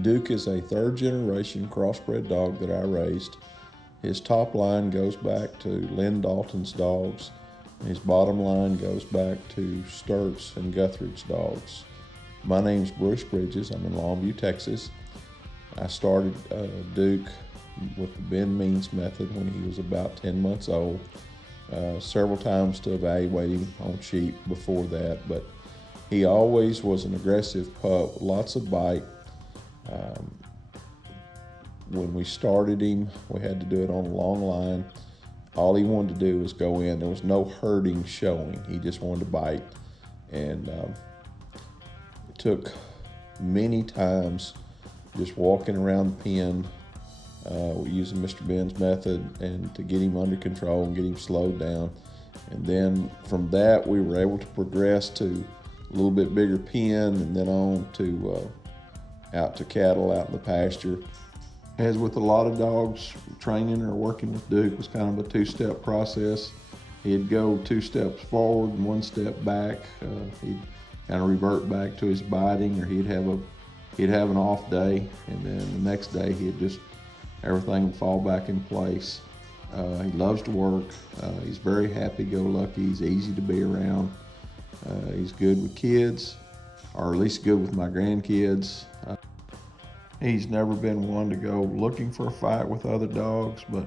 Duke is a third generation crossbred dog that I raised. His top line goes back to Lynn Dalton's dogs. His bottom line goes back to Sturtz and Guthrie's dogs. My name's Bruce Bridges. I'm in Longview, Texas. I started Duke with the Ben Means method when he was about 10 months old. Several times to evaluate him on sheep before that, but he always was an aggressive pup, lots of bite. When we started him, we had to do it on a long line. All he wanted to do was go in. There was no herding showing. He just wanted to bite. And it took many times just walking around the pen, using Mr. Ben's method and to get him under control and get him slowed down. And then from that, we were able to progress to a little bit bigger pen and then on to out to cattle out in the pasture. As with a lot of dogs, training or working with Duke was kind of a two-step process. He'd go 2 steps forward and 1 step back. He'd kind of revert back to his biting, or he'd have an off day, and then the next day everything would fall back in place. He loves to work. He's very happy-go-lucky. He's easy to be around. He's good with kids, or at least good with my grandkids. He's never been one to go looking for a fight with other dogs, but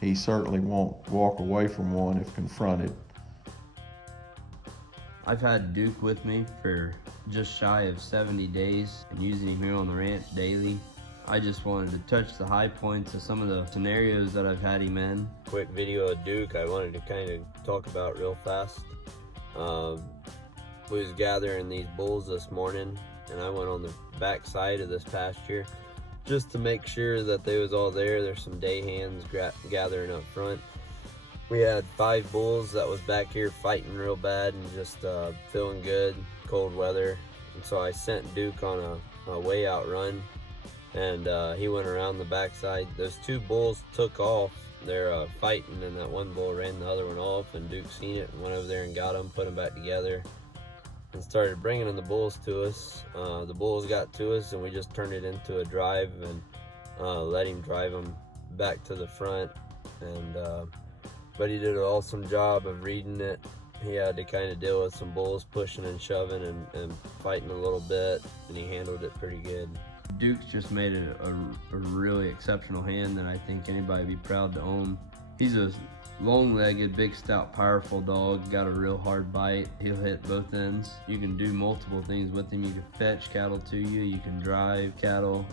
he certainly won't walk away from one if confronted. I've had Duke with me for just shy of 70 days and using him here on the ranch daily. I just wanted to touch the high points of some of the scenarios that I've had him in. Quick video of Duke I wanted to kind of talk about real fast. We was gathering these bulls this morning, and I went on the back side of this pasture just to make sure that they was all there. There's some day hands gathering up front. We had 5 bulls that was back here fighting real bad and just feeling good, cold weather. And so I sent Duke on a way out run, and he went around the backside. Those 2 bulls took off. They're fighting, and that one bull ran the other one off, and Duke seen it and went over there and got them, put them back together, and started bringing the bulls to us. The bulls got to us, and we just turned it into a drive and let him drive them back to the front. And but he did an awesome job of reading it. He had to kind of deal with some bulls pushing and shoving and fighting a little bit, and he handled it pretty good. Duke's just made it a really exceptional hand that I think anybody would be proud to own. He's a long-legged, big, stout, powerful dog, got a real hard bite. He'll hit both ends. You can do multiple things with him. You can fetch cattle to you, you can drive cattle.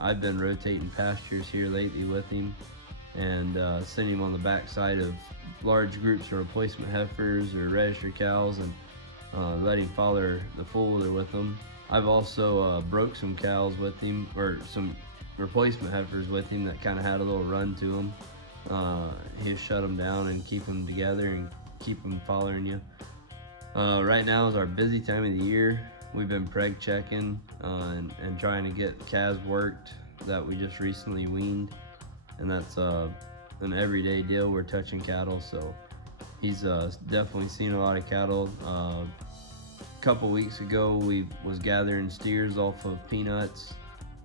I've been rotating pastures here lately with him and sending him on the backside of large groups of replacement heifers or registered cows and let him follow the foaler with them. I've also broke some cows with him, or some replacement heifers with him that kind of had a little run to them. He'll shut them down and keep them together and keep them following you. Right now is our busy time of the year. We've been preg checking and trying to get calves worked that we just recently weaned, and that's an everyday deal. We're touching cattle, so he's definitely seen a lot of cattle. A couple weeks ago we was gathering steers off of peanuts,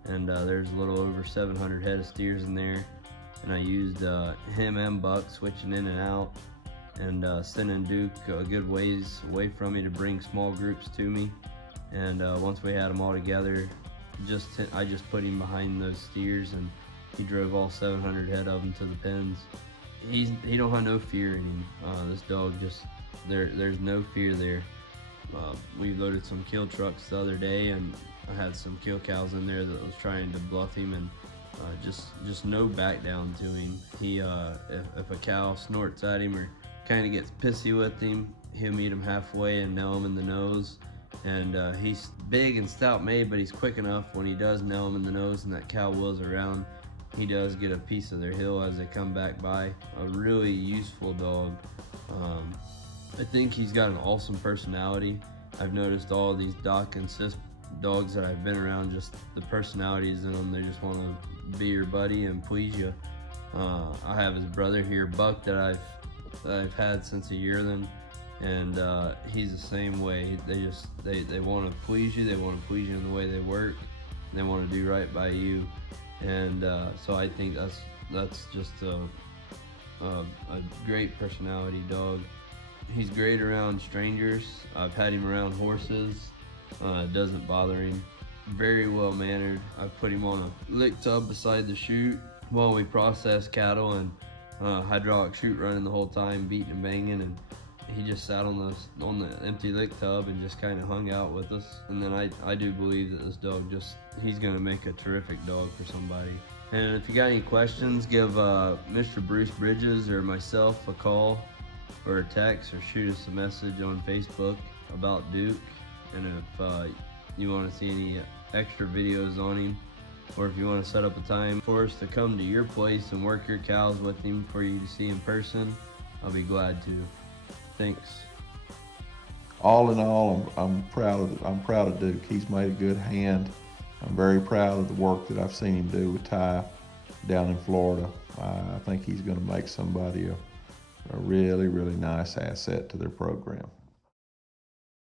and there's a little over 700 head of steers in there. And I used him and Buck switching in and out, and sending Duke a good ways away from me to bring small groups to me. And once we had them all together, I just put him behind those steers, and he drove all 700 head of them to the pens. He don't have no fear in him. This dog there's no fear there. We loaded some kill trucks the other day, and I had some kill cows in there that was trying to bluff him, and just no back down to him. He if a cow snorts at him or kind of gets pissy with him, he'll meet him halfway and nail him in the nose. And he's big and stout made, but he's quick enough when he does nail him in the nose and that cow wheels around, he does get a piece of their hill as they come back by. A really useful dog. I think he's got an awesome personality. I've noticed all these dock and sis dogs that I've been around, just the personalities in them. They just want to be your buddy and please you. I have his brother here, Buck, that I've had since a yearling, and he's the same way. They want to please you. They want to please you in the way they work. they want to do right by you. And so I think that's just a great personality dog. He's great around strangers. I've had him around horses. It doesn't bother him. Very well mannered. I put him on a lick tub beside the chute while we process cattle, and hydraulic chute running the whole time, beating and banging, and he just sat on the empty lick tub and just kind of hung out with us. And then I do believe that this dog he's gonna make a terrific dog for somebody. And if you got any questions, give Mr. Bruce Bridges or myself a call or a text, or shoot us a message on Facebook about Duke. And if you want to see any extra videos on him, or if you want to set up a time for us to come to your place and work your cows with him for you to see in person, I'll be glad to. Thanks. All in all, I'm proud of Duke. He's made a good hand. I'm very proud of the work that I've seen him do with Ty down in Florida. I think he's going to make somebody a really, really nice asset to their program.